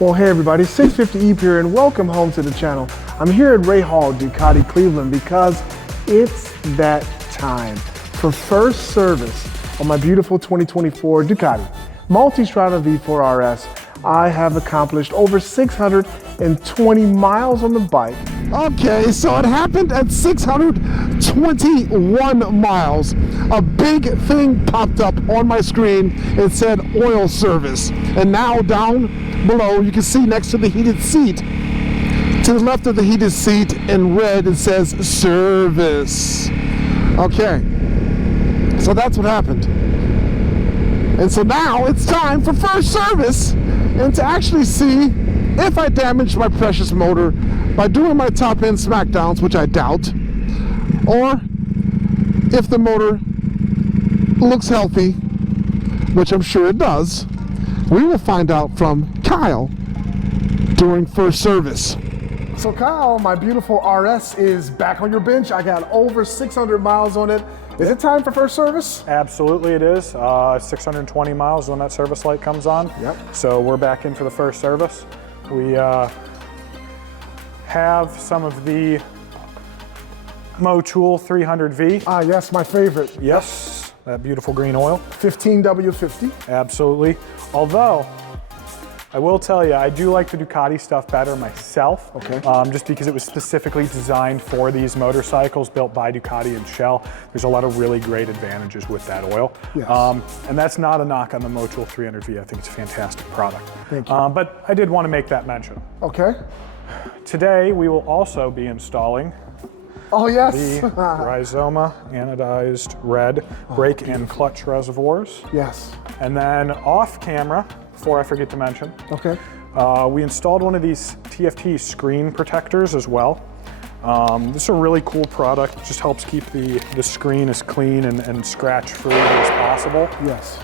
Well, hey everybody, 650 here and welcome home to the channel. I'm here at Rahal Ducati Cleveland because it's that time for first service on my beautiful 2024 Ducati Multistrada V4 RS. I have accomplished over 620 miles on the bike. Okay, so it happened at 621 miles. A big thing popped up on my screen. It said oil service. And now down below, you can see next to the heated seat, to the left of the heated seat in red, it says service. Okay, so that's what happened. And so now it's time for first service and to actually see if I damaged my precious motor by doing my top end smackdowns, which I doubt, or if the motor looks healthy, which I'm sure it does. We will find out from Kyle during first service. So Kyle, my beautiful RS is back on your bench. I got over 600 miles on it. Is it time for first service? Absolutely it is. 620 miles when that service light comes on. Yep. So we're back in for the first service. We have some of the Motul 300V. Ah, yes, my favorite. Yes, that beautiful green oil. 15W50. Absolutely. Although, I will tell you, I do like the Ducati stuff better myself. Okay. Just because it was specifically designed for these motorcycles built by Ducati and Shell. There's a lot of really great advantages with that oil. Yes. And that's not a knock on the Motul 300V. I think it's a fantastic product. Thank you. But I did want to make that mention. Okay. Today, we will also be installing Oh yes. the Rizoma anodized red brake and clutch reservoirs. Yes. And then off camera, before I forget to mention, Okay. we installed one of these TFT screen protectors as well. This is a really cool product. It just helps keep the screen as clean and scratch free as possible. Yes.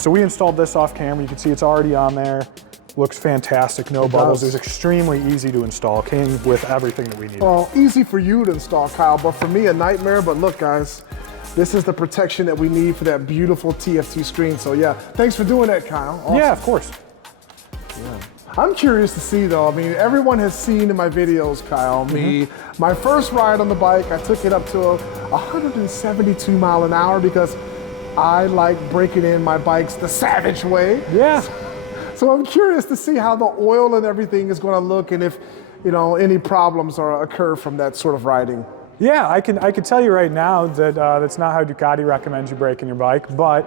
So we installed this off camera. You can see it's already on there. Looks fantastic, no bubbles. It was extremely easy to install. Came with everything that we needed. Well, easy for you to install, Kyle, but for me, a nightmare. But look, guys, this is the protection that we need for that beautiful TFT screen. So yeah, thanks for doing that, Kyle. Awesome. Yeah, of course. Yeah. I'm curious to see though, I mean, everyone has seen in my videos, Kyle, my first ride on the bike, I took it up to 172 mile an hour because I like breaking in my bikes the savage way. Yeah. So I'm curious to see how the oil and everything is going to look and if, you know, any problems occur from that sort of riding. Yeah, I can tell you right now that that's not how Ducati recommends you breaking your bike, but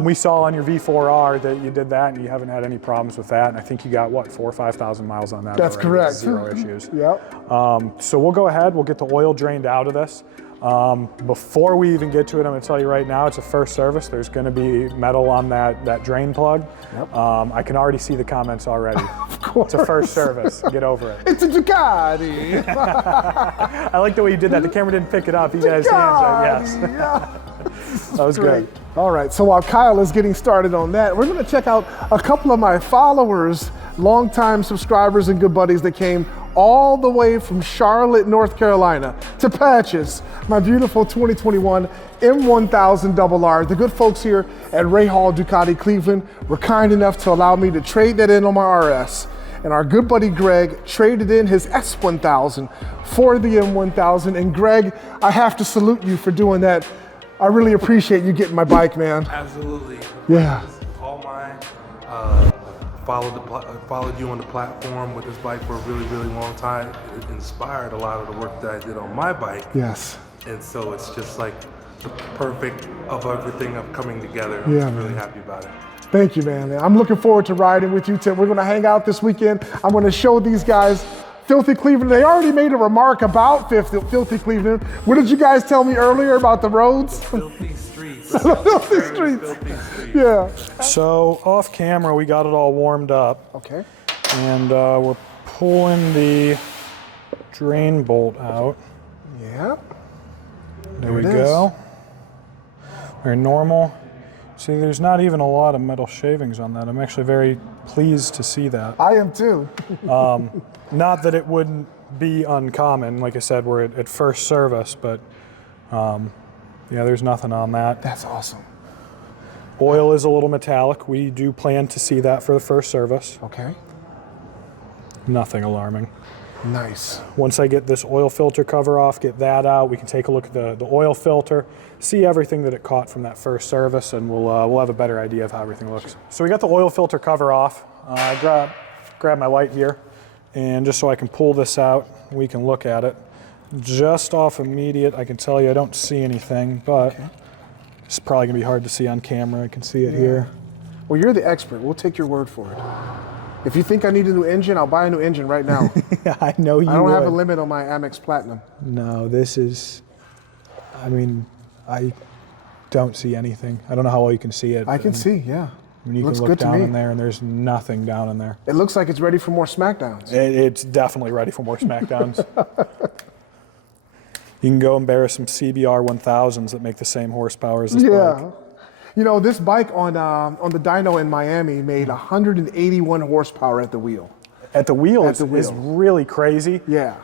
we saw on your V4R that you did that and you haven't had any problems with that. And I think you got, what, 4,000 or 5,000 miles on that. That's already. correct. Zero issues. Yep. So we'll go ahead, we'll get the oil drained out of this. Before we even get to it, I'm gonna tell you right now, it's a first service. There's gonna be metal on that drain plug. Yep. I can already see the comments already. Of course. It's a first service, get over it. It's a Ducati. I like the way you did that. The camera didn't pick it up. You guys hands like, yes. Yeah. That was Great. good. All right, so while Kyle is getting started on that, we're gonna check out a couple of my followers, longtime subscribers and good buddies that came all the way from Charlotte, North Carolina to Patches, my beautiful 2021 M1000RR. The good folks here at Rahal Ducati Cleveland were kind enough to allow me to trade that in on my RS. And our good buddy Greg traded in his S1000 for the M1000. And Greg, I have to salute you for doing that. I really appreciate you getting my bike, man. Absolutely. Yeah. All mine. Followed you on the platform with this bike for a really, really long time. It inspired a lot of the work that I did on my bike. Yes. And so it's just like the perfect of everything of coming together. Yeah, I'm really man. happy about it. Thank you, man. I'm looking forward to riding with you, Tim. We're gonna hang out this weekend. I'm gonna show these guys Filthy Cleveland. They already made a remark about Filthy Cleveland. What did you guys tell me earlier about the roads? Filthy streets. Filthy streets. Filthy streets. Yeah. So off camera, we got it all warmed up. Okay. And we're pulling the drain bolt out. Yeah. There we go. Very normal. See, there's not even a lot of metal shavings on that. I'm actually very pleased to see that. I am too. Not that it wouldn't be uncommon. Like I said, we're at first service, but yeah, there's nothing on that. That's awesome. Oil is a little metallic. We do plan to see that for the first service. Okay. Nothing alarming. Nice. Once I get this oil filter cover off, get that out, we can take a look at the oil filter, see everything that it caught from that first service, and we'll have a better idea of how everything looks. So we got the oil filter cover off. I grab my light here, and just so I can pull this out, we can look at it. Just off immediate, I can tell you I don't see anything, but it's probably gonna be hard to see on camera. I can see it here. Well, you're the expert. We'll take your word for it. If you think I need a new engine, I'll buy a new engine right now. I know you I don't have a would. limit on my Amex Platinum. No, this is, I mean, I don't see anything. I don't know how well you can see it. I can see, yeah. When you Looks can look good to down me. in there, and there's nothing down in there. It looks like it's ready for more Smackdowns. It's definitely ready for more Smackdowns. You can go and bear some CBR 1000s that make the same horsepower as this bike. You know, this bike on the dyno in Miami made 181 horsepower at the wheel. At the wheel, it's really crazy. Yeah.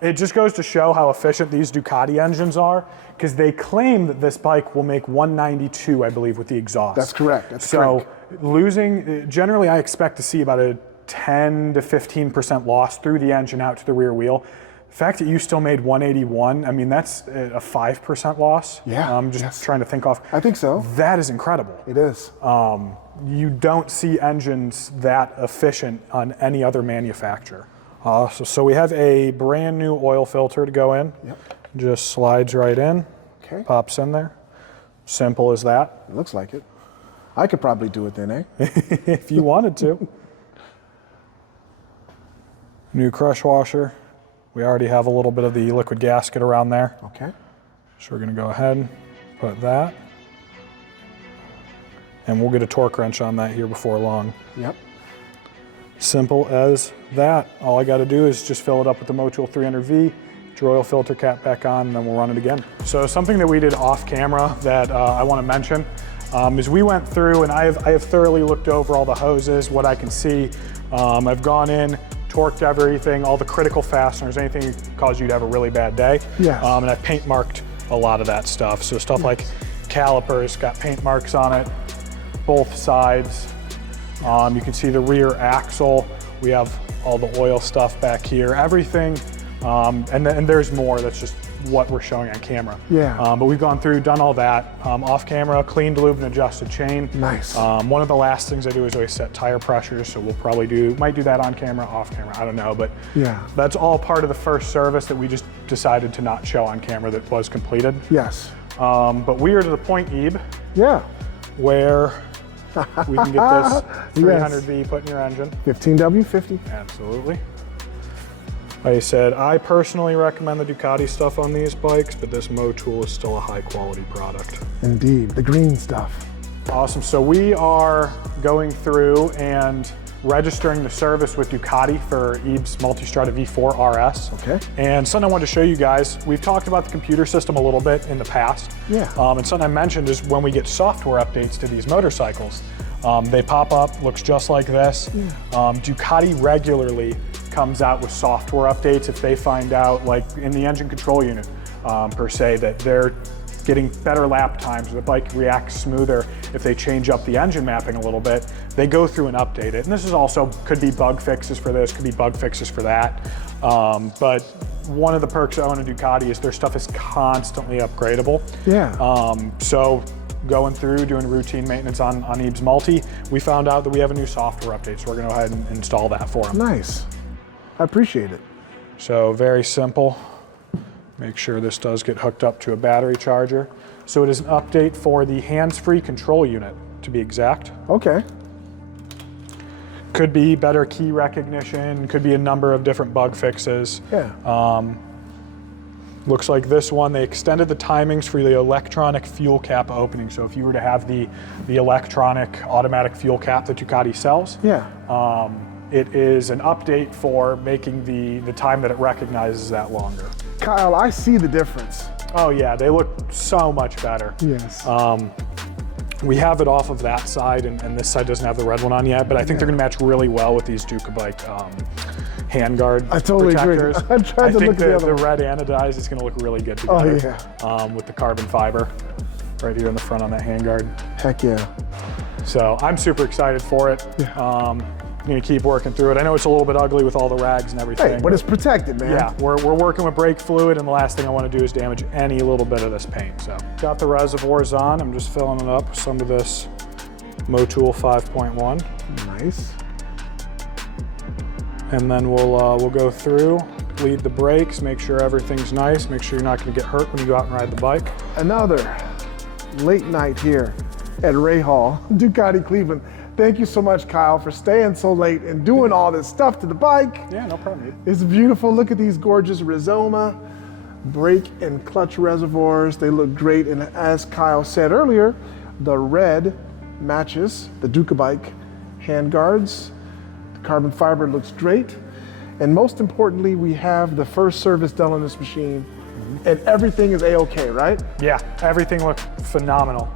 It just goes to show how efficient these Ducati engines are, because they claim that this bike will make 192, I believe, with the exhaust. That's correct. That's so losing, generally I expect to see about a 10 to 15% loss through the engine out to the rear wheel. The fact that you still made 181, I mean, that's a 5% loss. Yeah. I'm just trying to think off. I think so. That is incredible. It is. You don't see engines that efficient on any other manufacturer. So we have a brand new oil filter to go in. Yep. Just slides right in, pops in there. Simple as that. It looks like it. I could probably do it then, eh? If you wanted to. New crush washer. We already have a little bit of the liquid gasket around there. Okay. So we're gonna go ahead and put that. And we'll get a torque wrench on that here before long. Yep. Simple as that. All I gotta do is just fill it up with the Motul 300V, your oil filter cap back on, and then we'll run it again. So something that we did off camera that I wanna mention is we went through, and I have thoroughly looked over all the hoses, what I can see. I've gone in, torqued everything, all the critical fasteners, anything that could cause you to have a really bad day. Yes. And I paint marked a lot of that stuff. So stuff like calipers, got paint marks on it, both sides. You can see the rear axle. We have all the oil stuff back here, everything. And there's more, that's just what we're showing on camera. Yeah. But we've gone through, done all that. Off camera, cleaned, lubed, and adjusted chain. Nice. One of the last things I do is always set tire pressures, so we'll probably might do that on camera, off camera, I don't know. But yeah, that's all part of the first service that we just decided to not show on camera that was completed. Yes. But we are to the point, Ebe, where we can get this 300V put in your engine. 15W50. Absolutely. Like I said, I personally recommend the Ducati stuff on these bikes, but this Motul is still a high quality product. Indeed, the green stuff. Awesome, so we are going through and registering the service with Ducati for Ebe's Multistrada V4 RS. Okay. And something I wanted to show you guys, we've talked about the computer system a little bit in the past. Yeah. And something I mentioned is when we get software updates to these motorcycles, they pop up, looks just like this. Yeah. Ducati regularly comes out with software updates if they find out, like in the engine control unit per se, that they're getting better lap times, or the bike reacts smoother if they change up the engine mapping a little bit. They go through and update it. And this is also, could be bug fixes for this, could be bug fixes for that. But one of the perks of owning a Ducati is their stuff is constantly upgradable. Yeah. So going through, doing routine maintenance on Ebe's Multi, we found out that we have a new software update, so we're gonna go ahead and install that for them. Nice. I appreciate it. So very simple. Make sure this does get hooked up to a battery charger. So it is an update for the hands-free control unit, to be exact. Okay. Could be better key recognition, could be a number of different bug fixes. Yeah. Looks like this one, they extended the timings for the electronic fuel cap opening. So if you were to have the electronic automatic fuel cap that Ducati sells, it is an update for making the time that it recognizes that longer. Kyle, I see the difference. Oh yeah, they look so much better. Yes. We have it off of that side, and this side doesn't have the red one on yet, but I think they're gonna match really well with these Dukabike handguard I totally protectors. agree. I tried to look think at the red anodized is gonna look really good together. Oh yeah. With the carbon fiber right here in the front on that handguard. Heck yeah. So I'm super excited for it. Yeah. I'm gonna keep working through it. I know it's a little bit ugly with all the rags and everything. Hey, but it's protected, man. Yeah, we're working with brake fluid, and the last thing I want to do is damage any little bit of this paint. So, got the reservoirs on. I'm just filling it up with some of this Motul 5.1. Nice. And then we'll go through, lead the brakes, make sure everything's nice, make sure you're not going to get hurt when you go out and ride the bike. Another late night here at Rahal Ducati Cleveland. Thank you so much, Kyle, for staying so late and doing all this stuff to the bike. Yeah, no problem. It's beautiful. Look at these gorgeous Rizoma brake and clutch reservoirs. They look great. And as Kyle said earlier, the red matches the Duca bike handguards. The carbon fiber looks great. And most importantly, we have the first service done on this machine, and everything is A-okay, right? Yeah, everything looked phenomenal.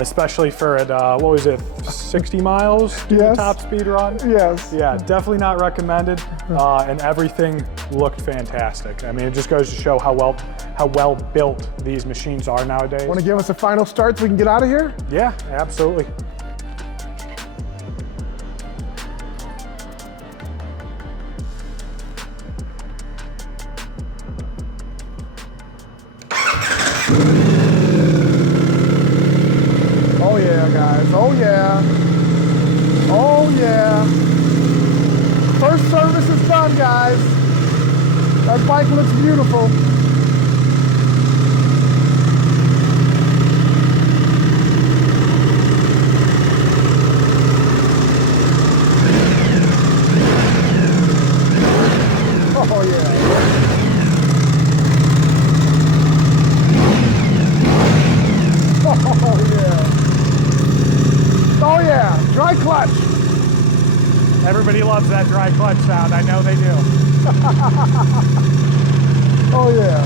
Especially for at, what was it, 60 miles to the top speed run? Yes. Yeah, definitely not recommended, and everything looked fantastic. I mean, it just goes to show how well built these machines are nowadays. Want to give us a final start so we can get out of here? Yeah, absolutely. Oh yeah, guys, oh yeah. Oh yeah. First service is done, guys. That bike looks beautiful. Oh yeah. Oh yeah. Oh yeah, dry clutch. Everybody loves that dry clutch sound. I know they do. Oh yeah.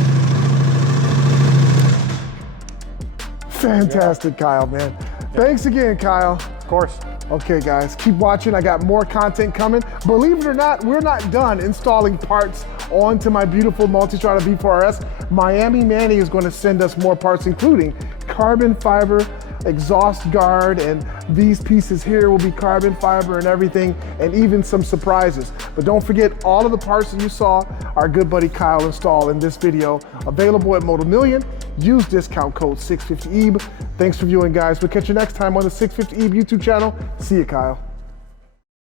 Fantastic, Kyle, man. Thanks again, Kyle. Of course. Okay, guys, keep watching. I got more content coming. Believe it or not, we're not done installing parts onto my beautiful Multistrada V4 RS. Miami Manny is going to send us more parts, including carbon fiber exhaust guard, and these pieces here will be carbon fiber and everything, and even some surprises. But don't forget, all of the parts that you saw our good buddy Kyle installed in this video, available at Moto Million. Use discount code 650EB. Thanks for viewing, guys. We'll catch you next time on the 650EB YouTube channel. See you, Kyle.